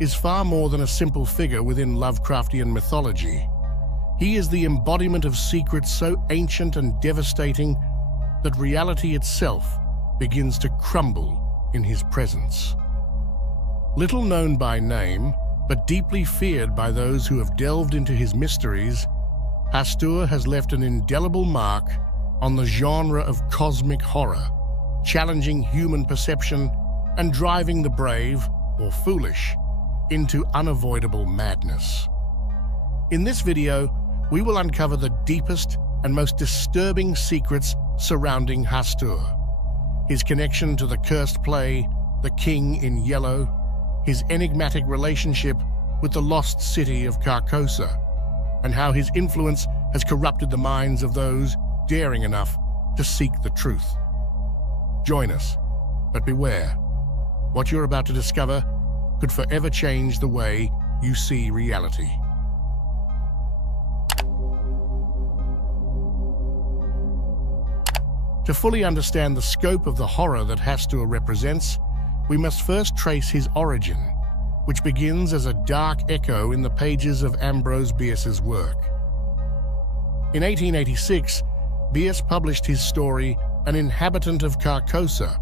is far more than a simple figure within Lovecraftian mythology. He is the embodiment of secrets so ancient and devastating that reality itself begins to crumble in his presence. Little known by name, but deeply feared by those who have delved into his mysteries, Hastur has left an indelible mark on the genre of cosmic horror, challenging human perception and driving the brave, or foolish, into unavoidable madness. In this video, we will uncover the deepest and most disturbing secrets surrounding Hastur, his connection to the cursed play, The King in Yellow, his enigmatic relationship with the lost city of Carcosa, and how his influence has corrupted the minds of those daring enough to seek the truth. Join us, but beware. What you're about to discover could forever change the way you see reality. To fully understand the scope of the horror that Hastur represents, we must first trace his origin, which begins as a dark echo in the pages of Ambrose Bierce's work. In 1886, Bierce published his story, An Inhabitant of Carcosa,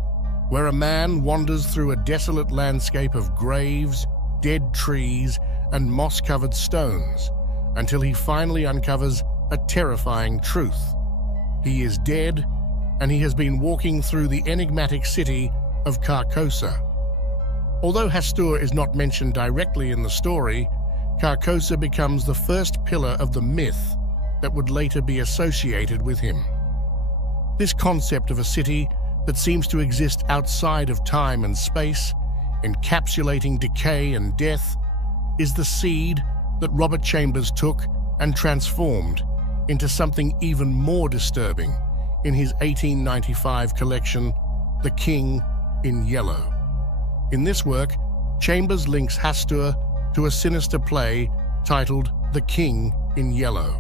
where a man wanders through a desolate landscape of graves, dead trees, and moss-covered stones, until he finally uncovers a terrifying truth. He is dead, and he has been walking through the enigmatic city of Carcosa. Although Hastur is not mentioned directly in the story, Carcosa becomes the first pillar of the myth that would later be associated with him. This concept of a city that seems to exist outside of time and space, encapsulating decay and death, is the seed that Robert Chambers took and transformed into something even more disturbing in his 1895 collection, The King in Yellow. In this work, Chambers links Hastur to a sinister play titled The King in Yellow,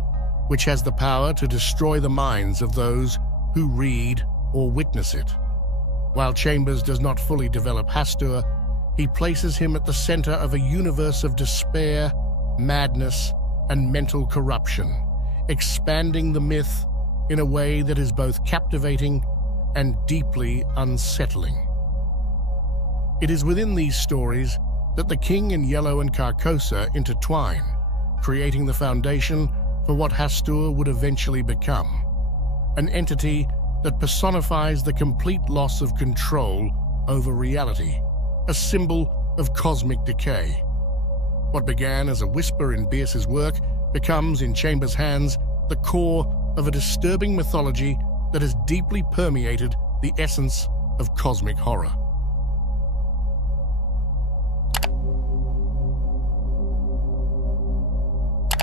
which has the power to destroy the minds of those who read or witness it. While Chambers does not fully develop Hastur, he places him at the center of a universe of despair, madness, and mental corruption, expanding the myth in a way that is both captivating and deeply unsettling. It is within these stories that the King in Yellow and Carcosa intertwine, creating the foundation for what Hastur would eventually become, an entity that personifies the complete loss of control over reality, a symbol of cosmic decay. What began as a whisper in Bierce's work becomes, in Chambers' hands, the core of a disturbing mythology that has deeply permeated the essence of cosmic horror.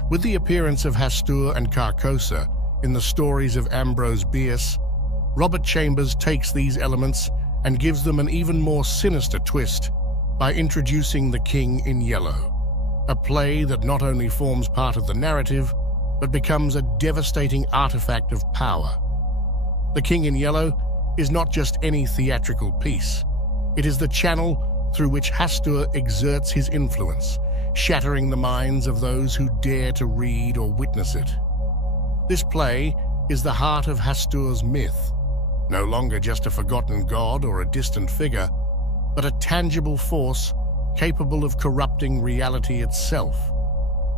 With the appearance of Hastur and Carcosa in the stories of Ambrose Bierce, Robert Chambers takes these elements and gives them an even more sinister twist by introducing The King in Yellow, a play that not only forms part of the narrative, but becomes a devastating artifact of power. The King in Yellow is not just any theatrical piece. It is the channel through which Hastur exerts his influence, shattering the minds of those who dare to read or witness it. This play is the heart of Hastur's myth, no longer just a forgotten god or a distant figure, but a tangible force capable of corrupting reality itself.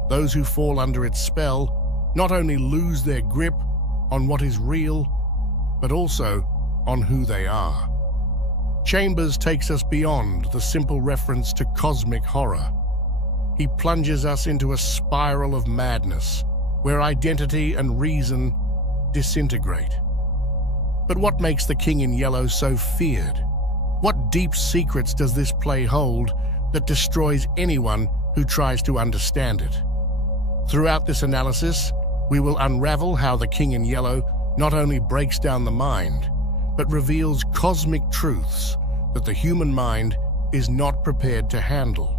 Those who fall under its spell not only lose their grip on what is real, but also on who they are. Chambers takes us beyond the simple reference to cosmic horror. He plunges us into a spiral of madness, where identity and reason disintegrate. But what makes The King in Yellow so feared? What deep secrets does this play hold that destroys anyone who tries to understand it? Throughout this analysis, we will unravel how The King in Yellow not only breaks down the mind, but reveals cosmic truths that the human mind is not prepared to handle.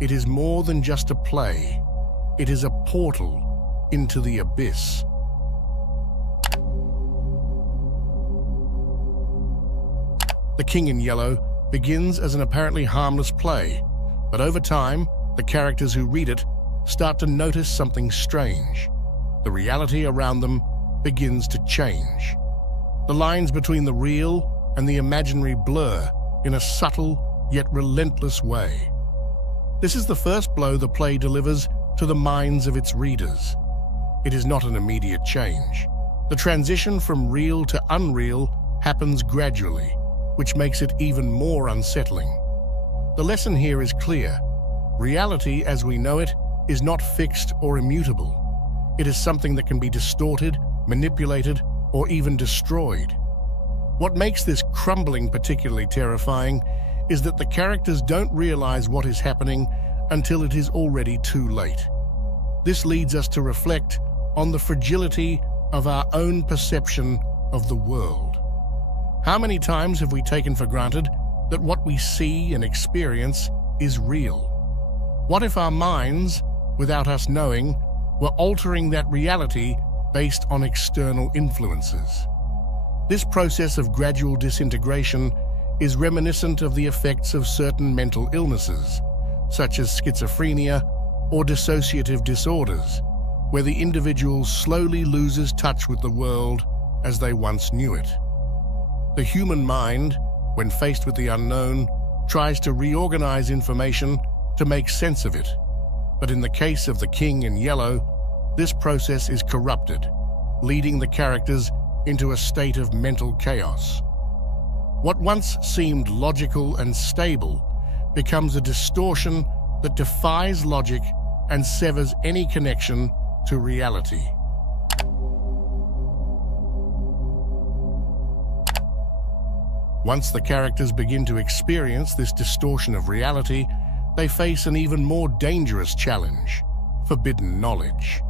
It is more than just a play. It is a portal into the abyss. The King in Yellow begins as an apparently harmless play, But over time, the characters who read it start to notice something strange. The reality around them begins to change. The lines between the real and the imaginary blur in a subtle yet relentless way. This is the first blow the play delivers to the minds of its readers. It is not an immediate change. The transition from real to unreal happens gradually, which makes it even more unsettling. The lesson here is clear. Reality as we know it is not fixed or immutable. It is something that can be distorted, manipulated, or even destroyed. What makes this crumbling particularly terrifying is that the characters don't realize what is happening until it is already too late. This leads us to reflect on the fragility of our own perception of the world. How many times have we taken for granted that what we see and experience is real? What if our minds, without us knowing, were altering that reality based on external influences? This process of gradual disintegration is reminiscent of the effects of certain mental illnesses, such as schizophrenia or dissociative disorders, where the individual slowly loses touch with the world as they once knew it. The human mind, when faced with the unknown, tries to reorganize information to make sense of it. But in the case of the King in Yellow, this process is corrupted, leading the characters into a state of mental chaos. What once seemed logical and stable becomes a distortion that defies logic and severs any connection to reality. Once the characters begin to experience this distortion of reality, they face an even more dangerous challenge: forbidden knowledge.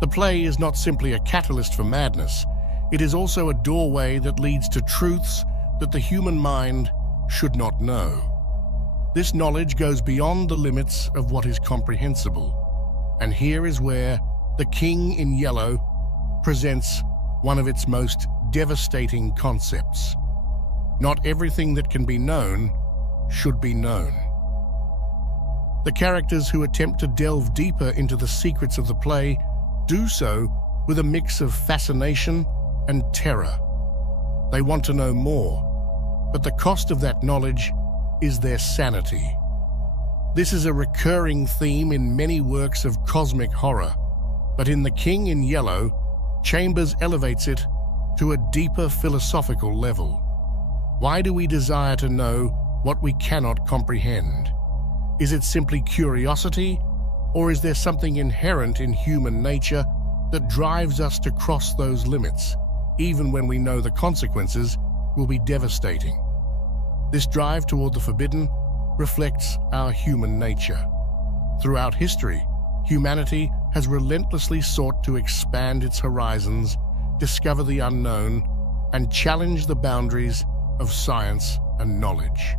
The play is not simply a catalyst for madness, it is also a doorway that leads to truths that the human mind should not know. This knowledge goes beyond the limits of what is comprehensible. And here is where The King in Yellow presents one of its most devastating concepts. Not everything that can be known should be known. The characters who attempt to delve deeper into the secrets of the play do so with a mix of fascination and terror. They want to know more, but the cost of that knowledge is their sanity. This is a recurring theme in many works of cosmic horror, but in The King in Yellow, Chambers elevates it to a deeper philosophical level. Why do we desire to know what we cannot comprehend? Is it simply curiosity, or is there something inherent in human nature that drives us to cross those limits, even when we know the consequences will be devastating? This drive toward the forbidden reflects our human nature. Throughout history, humanity has relentlessly sought to expand its horizons, discover the unknown, and challenge the boundaries of science and knowledge.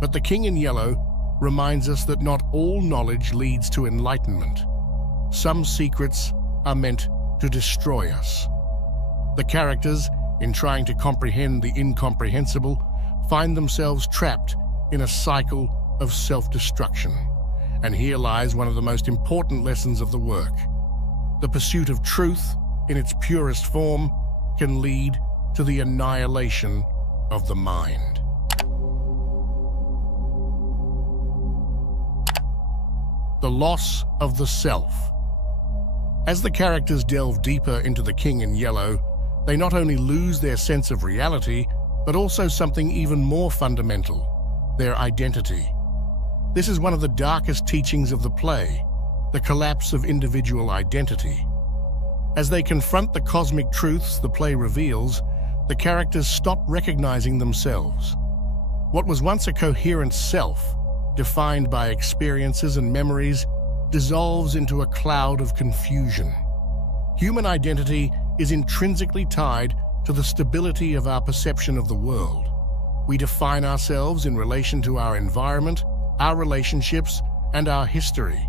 But The King in Yellow reminds us that not all knowledge leads to enlightenment. Some secrets are meant to destroy us. The characters, in trying to comprehend the incomprehensible, find themselves trapped in a cycle of self-destruction. And here lies one of the most important lessons of the work. The pursuit of truth, in its purest form, can lead to the annihilation of the mind. The loss of the self. As the characters delve deeper into The King in Yellow, they not only lose their sense of reality, but also something even more fundamental: their identity. This is one of the darkest teachings of the play, the collapse of individual identity. As they confront the cosmic truths the play reveals, the characters stop recognizing themselves. What was once a coherent self, defined by experiences and memories, dissolves into a cloud of confusion. Human identity is intrinsically tied to the stability of our perception of the world. We define ourselves in relation to our environment, our relationships, and our history.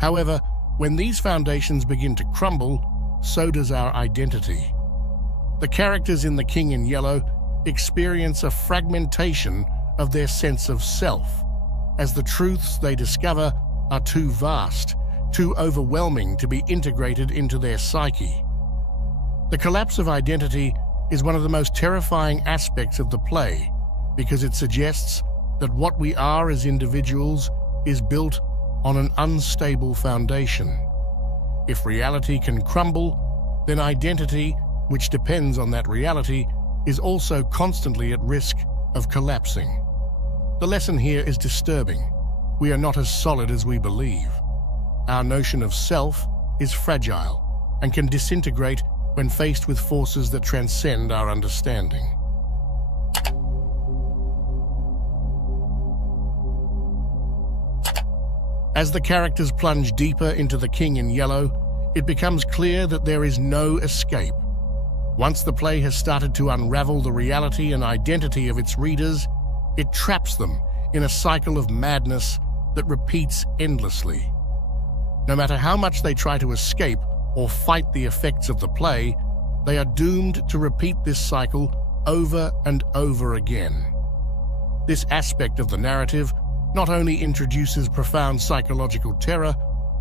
However, when these foundations begin to crumble, so does our identity. The characters in The King in Yellow experience a fragmentation of their sense of self. as the truths they discover are too vast, too overwhelming to be integrated into their psyche. The collapse of identity is one of the most terrifying aspects of the play because it suggests that what we are as individuals is built on an unstable foundation. If reality can crumble, then identity, which depends on that reality, is also constantly at risk of collapsing. The lesson here is disturbing. We are not as solid as we believe. Our notion of self is fragile and can disintegrate when faced with forces that transcend our understanding. As the characters plunge deeper into The King in Yellow, it becomes clear that there is no escape. Once the play has started to unravel the reality and identity of its readers, it traps them in a cycle of madness that repeats endlessly. No matter how much they try to escape or fight the effects of the play, they are doomed to repeat this cycle over and over again. This aspect of the narrative not only introduces profound psychological terror,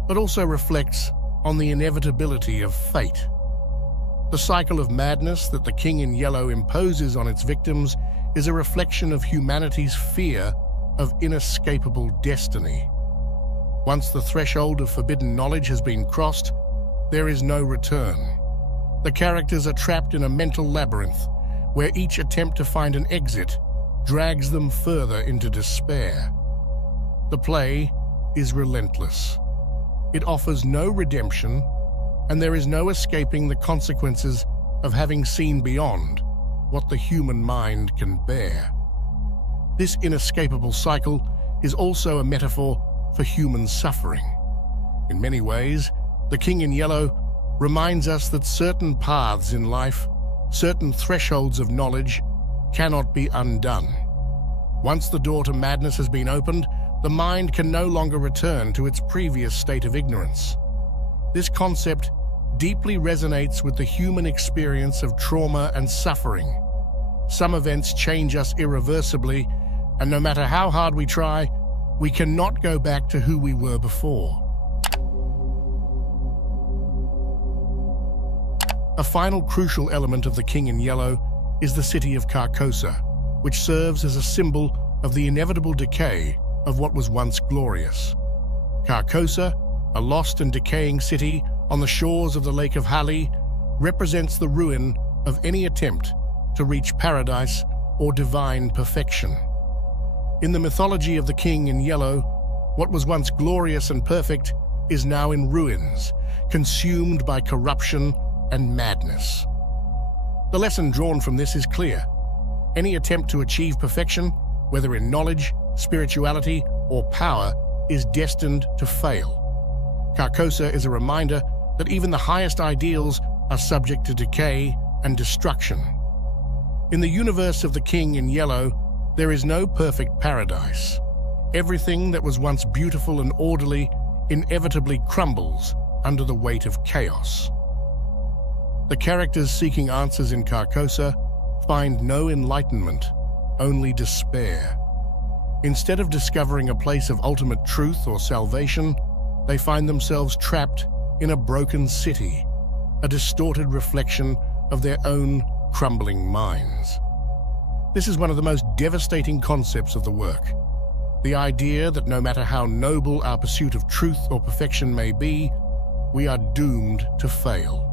but also reflects on the inevitability of fate. The cycle of madness that The King in Yellow imposes on its victims is a reflection of humanity's fear of inescapable destiny. Once the threshold of forbidden knowledge has been crossed, there is no return. The characters are trapped in a mental labyrinth where each attempt to find an exit drags them further into despair. The play is relentless. It offers no redemption, and there is no escaping the consequences of having seen beyond what the human mind can bear. This inescapable cycle is also a metaphor for human suffering. In many ways, The King in Yellow reminds us that certain paths in life, certain thresholds of knowledge, cannot be undone. Once the door to madness has been opened, the mind can no longer return to its previous state of ignorance. This concept deeply resonates with the human experience of trauma and suffering. Some events change us irreversibly, and no matter how hard we try, we cannot go back to who we were before. A final crucial element of The King in Yellow is the city of Carcosa, which serves as a symbol of the inevitable decay of what was once glorious. Carcosa, a lost and decaying city on the shores of the Lake of Hali, represents the ruin of any attempt to reach paradise or divine perfection. In the mythology of The King in Yellow, what was once glorious and perfect is now in ruins, consumed by corruption and madness. The lesson drawn from this is clear. Any attempt to achieve perfection, whether in knowledge, spirituality, or power, is destined to fail. Carcosa is a reminder that even the highest ideals are subject to decay and destruction. In the universe of The King in Yellow, there is no perfect paradise. Everything that was once beautiful and orderly inevitably crumbles under the weight of chaos. The characters seeking answers in Carcosa find no enlightenment, only despair. Instead of discovering a place of ultimate truth or salvation, they find themselves trapped in a broken city, a distorted reflection of their own crumbling minds. This is one of the most devastating concepts of the work. The idea that no matter how noble our pursuit of truth or perfection may be, we are doomed to fail.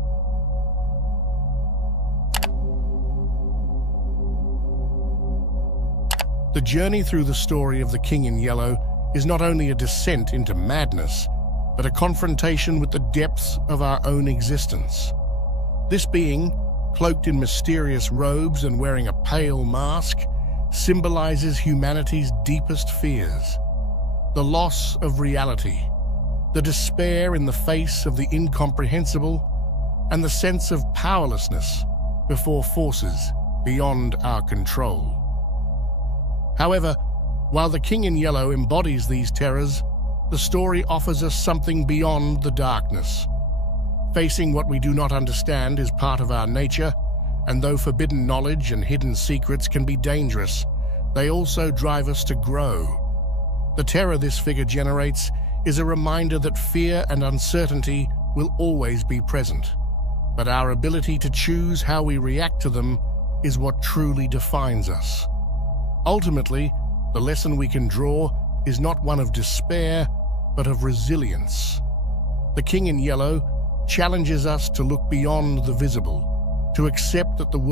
The journey through the story of The King in Yellow is not only a descent into madness, but a confrontation with the depths of our own existence. This being, cloaked in mysterious robes and wearing a pale mask, symbolizes humanity's deepest fears. The loss of reality, the despair in the face of the incomprehensible, and the sense of powerlessness before forces beyond our control. However, while The King in Yellow embodies these terrors, the story offers us something beyond the darkness. Facing what we do not understand is part of our nature, and though forbidden knowledge and hidden secrets can be dangerous, they also drive us to grow. The terror this figure generates is a reminder that fear and uncertainty will always be present, but our ability to choose how we react to them is what truly defines us. Ultimately, the lesson we can draw is not one of despair, but of resilience. The King in Yellow challenges us to look beyond the visible, to accept that the world